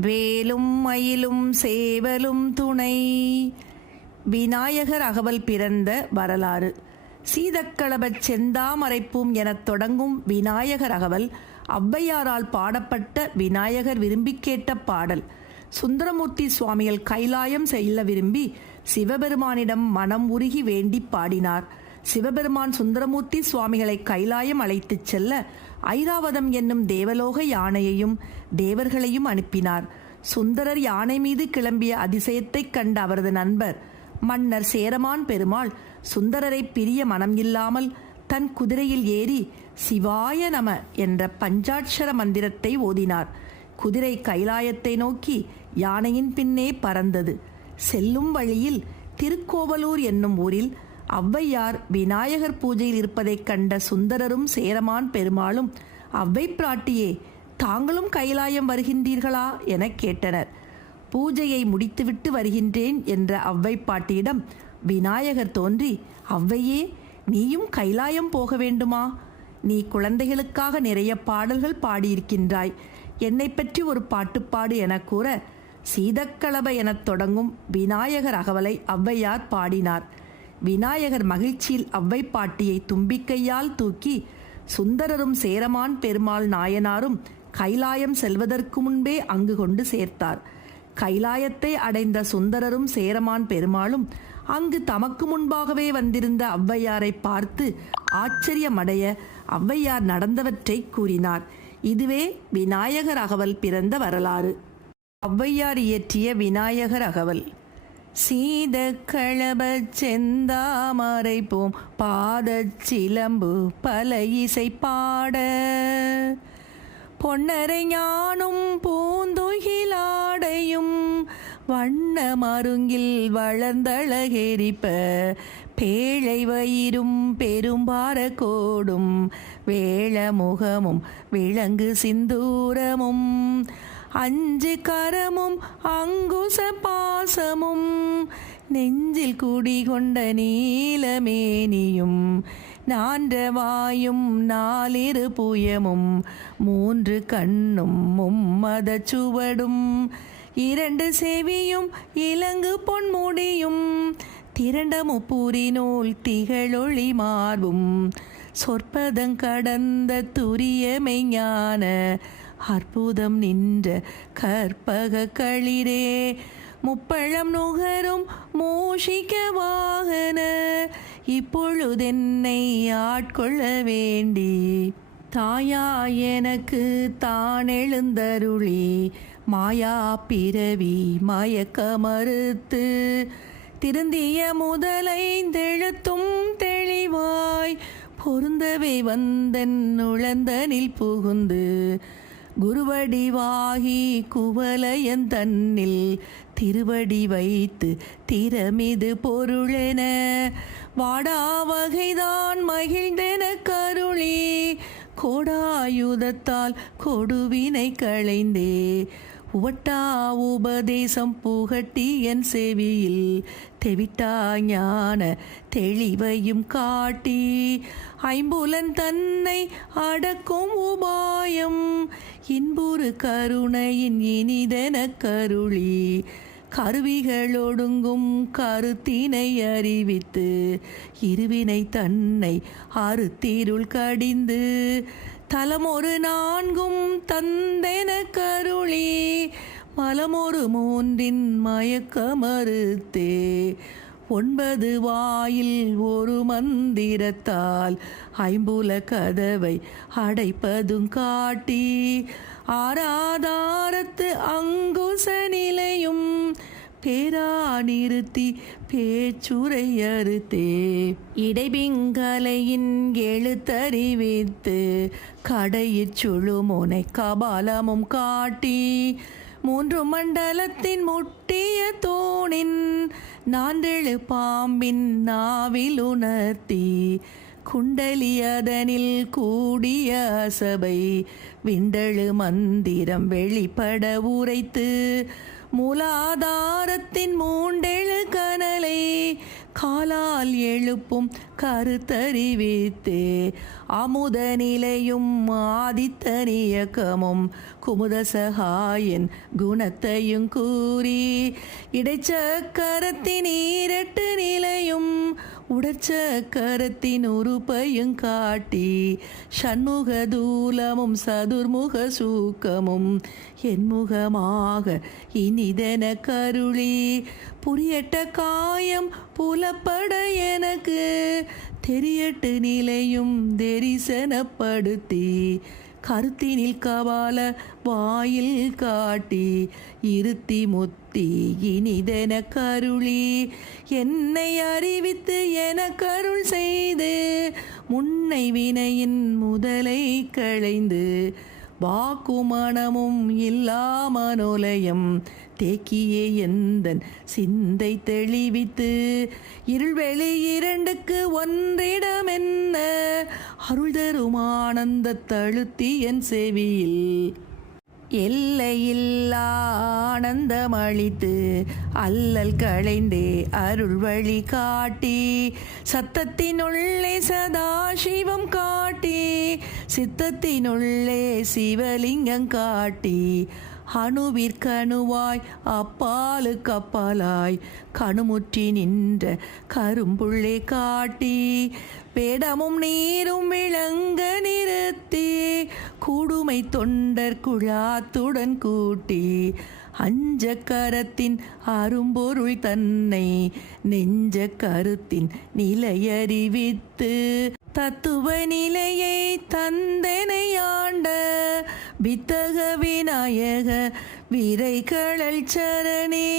வேலும் மயிலும் சேவலும் துணை. விநாயகர் அகவல் பிறந்த வரலாறு. சீதக்களபச் செந்தாமரைப்பும் எனத் தொடங்கும் விநாயகர் அகவல் ஔவையாரால் பாடப்பட்ட விநாயகர் விரும்பி கேட்ட பாடல். சுந்தரமூர்த்தி சுவாமிகள் கைலாயம் செல்ல விரும்பி சிவபெருமானிடம் மனம் உருகி வேண்டி பாடினார். சிவபெருமான் சுந்தரமூர்த்தி சுவாமிகளை கைலாயம் அழைத்துச் செல்ல ஐராவதம் என்னும் தேவலோக யானையையும் தேவர்களையும் அனுப்பினார். சுந்தரர் யானை மீது கிளம்பிய அதிசயத்தைக் கண்ட அவரது நண்பர் மன்னர் சேரமான் பெருமாள் சுந்தரரை பிரிய மனம் இல்லாமல் தன் குதிரையில் ஏறி சிவாய நம என்ற பஞ்சாட்சர மந்திரத்தை ஓதினார். குதிரை கைலாயத்தை நோக்கி யானையின் பின்னே பறந்தது. செல்லும் வழியில் திருக்கோவலூர் என்னும் ஊரில் ஔவையார் விநாயகர் பூஜையில் இருப்பதைக் கண்ட சுந்தரரும் சேரமான் பெருமாளும் அவ்வை பிராட்டியே தாங்களும் கைலாயம் வருகின்றீர்களா? எனக் கேட்டனர். பூஜையை முடித்துவிட்டு வருகின்றேன் என்ற அவ்வை பாட்டியிடம் விநாயகர் தோன்றி அவ்வையே நீயும் கைலாயம் போக வேண்டுமா? நீ குழந்தைகளுக்காக நிறைய பாடல்கள் பாடியிருக்கின்றாய். என்னை பற்றி ஒரு பாட்டுப்பாடு எனக் கூற சீதக்கலப எனத் தொடங்கும் விநாயகர் அகவலை ஔவையார் பாடினார். விநாயகர் மகிழ்ச்சியில் ஔவை பாட்டியை தும்பிக்கையால் தூக்கி சுந்தரரும் சேரமான் பெருமாள் நாயனாரும் கைலாயம் செல்வதற்கு முன்பே அங்கு கொண்டு சேர்த்தார். கைலாயத்தை அடைந்த சுந்தரரும் சேரமான் பெருமாளும் அங்கு தமக்கு முன்பாகவே வந்திருந்த ஔவையாரை பார்த்து ஆச்சரியமடைய ஔவையார் நடந்தவற்றை கூறினார். இதுவே விநாயகர் அகவல் பிறந்த வரலாறு. ஔவையார் இயற்றிய விநாயகர் அகவல். சீத களப செந்தாமரை போம் பாதச் சிலம்பு பல இசை பாட பொன்னரை ஞானும் பூந்துகிலாடையும் வண்ண மருங்கில் வளர்ந்தழகெரிப்ப. பேழை வயிறும் பெரும்பார கோடும் வேள முகமும் விலங்கு சிந்தூரமும். அஞ்சு கரமும் அங்குச பாசமும். நெஞ்சில் குடிகொண்ட நீலமேனியும் நான்ற வாயும் நாலிரு புயமும் மூன்று கண்ணும் மும்மத சுவடும். இரண்டு செவியும் இலங்கு பொன்முடியும். திரண்ட முப்பூரி நூல் திகழொளி மார்பும். சொற்பதங் கடந்த துரிய மெய்ஞான அற்புதம் நின்ற கற்பக களிரே முப்பழம் நுகரும் மூஷிக்க வாகன இப்பொழுதென்னை ஆட்கொள்ள வேண்டி தாயா எனக்கு தான் எழுந்தருளி மாயா பிறவி மயக்க மறுத்து திருந்திய முதலைந்தெழுத்தும் தெளிவாய் பொருந்தவை வந்தன் நுழந்தனில் புகுந்து குருவடிவாகி குவலயன் தன்னில் திருவடி வைத்து திறமிது பொருளென. வாடா வகைதான் மகிழ்ந்தென கருளி கோடாயுதத்தால் கொடுவினை களைந்தே. உவட்டா உபதேசம் புகட்டி என் செவியில் தெவிட்டா ஞான தெளிவையும் காட்டி. ஐம்புலன் தன்னை அடக்கும் உபாயம் இன்புறு கருணையின் இனிதென கருளி. கருவிகளொடுங்கும் கருத்தினை அறிவித்து இருவினை தன்னை அறுத்தீருள் கடிந்து தலமொரு நான்கும் தந்தென கருளி மலமொரு மூன்றின் மயக்க மறுத்தே ஒன்பது வாயில் ஒரு மந்திரத்தால் ஐம்புல கதவை அடைப்பதும் காட்டி ஆராதாரத்து அங்குச நிலையும் பேரா நிறுத்தி பேச்சுரை அறுத்தே இடைபிங்கலையின் எழுத்தறிவித்து கடையிற் சுழுமுனை கபாலமும் காட்டி மூன்று மண்டலத்தின் முட்டிய தூணின் நான்றெழு பாம்பின் நாவில் உணர்த்தி குண்டலியதனில் கூடிய சபை விண்டழு மந்திரம் வெளிப்பட உரைத்து மூலாதாரத்தின் மூண்டெழு கனலை காலால் எழுப்பும் கருத்தறிவித்தே அமுத நிலையும் ஆதித்த ஆதித்தனியக்கமும் குமுதசகாயன் குணத்தையும் கூறி இடைச்சக்கரத்தின் ஈரட்டு நிலையும் உடச்சக்கரத்தின் உறுப்பையும் காட்டி சண்முக தூலமும் சதுர்முக சூக்கமும் என்முகமாக இனிதென கருளி புரியட்ட காயம் புலப்பட எனக்கு. தெரியட்டு நிலையும் தெரிசனப்படுத்தி கருத்தினில் கபால வாயில் காட்டி இருத்தி முத்தி இனிதென கருளி என்னை அறிவித்து என கருள் செய்து முன்னை வினையின் முதலை களைந்து வாக்குமணமும் இல்லாமனோலயம். தேக்கியே எந்தன் சிந்தை தெளிவித்து இருள்வெளி இரண்டுக்கு ஒன்றிடமென்ன? அருள் தரும் ஆனந்த தழுத்தி என் செவியில் எல்லையில்லா ஆனந்தமளித்து அல்லல் களைந்தே அருள் வழி காட்டி சத்தத்தினுள்ளே சதாசிவம் காட்டி சித்தத்தினுள்ளே சிவலிங்கம் காட்டி அணுவிற்கணுவாய் அப்பாலுக்கு அப்பாலாய் கணுமுற்றி நின்ற கரும்புள்ளே காட்டி பேடமும் நீரும் கூடுமை தொண்டர் குழாத்துடன் கூட்டி அஞ்ச கரத்தின் அரும்பொருள் தன்னை நெஞ்ச கருத்தின் நிலையறிவித்து தத்துவ நிலையை தந்தனையாண்ட வித்தக விநாயக விரைகளல் சரணே.